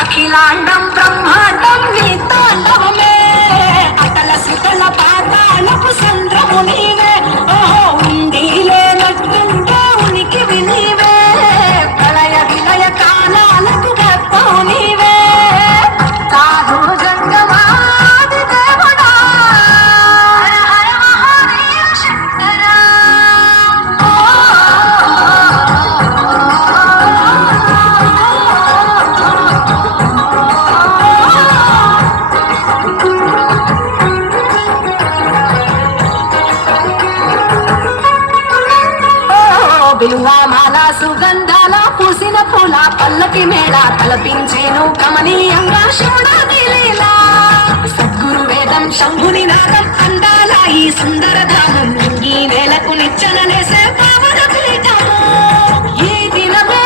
అఖిలాండం బ్రహ్మాండం నీ తాండవమే అటల శిఖల పాతాళపు సంద్రము నీవే ఓహో ఉండి లేనట్టుంటే ఉనికివి నీవే ప్రళయ విలయ కాలాలకు గర్భము నీవే సాధు జంగమాది దేవుడా హర హర మహాదేవ శంకరా బిల్వమాల సుగంధాల పూసిన పూల పల్లకి మేళ తలపించేను కమనీయంగా శివుడాది లీలా సద్గురు వేదం శంభుని నాదం అందాల ఈ సుందర ధామం ఈ నేలకు నిచ్చన నేసే పావన పీఠము ఈ దినమే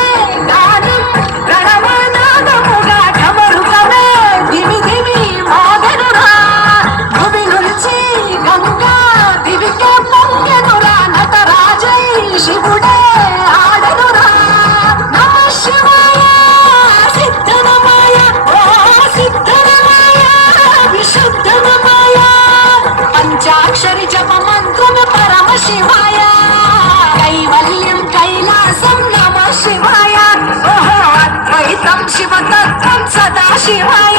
గానం ప్రణవనాదముగా ఢమరుకమే దివి దివి మోదనురా భూమి నుంచి గంగా దివికే పొంగెనురా నటరాజై శివుడే ఆడనురా నమ శివాయ సిద్ధనమాయ ఓ సిద్ధనమాయ విశుద్ధనమాయ పంచాక్షరి జప మంత్రమ పరమ శివాయ కైవల్యం కైలాసం నమ శివాయ ఓహో అద్వైతం శివతత్వం సదా శివాయ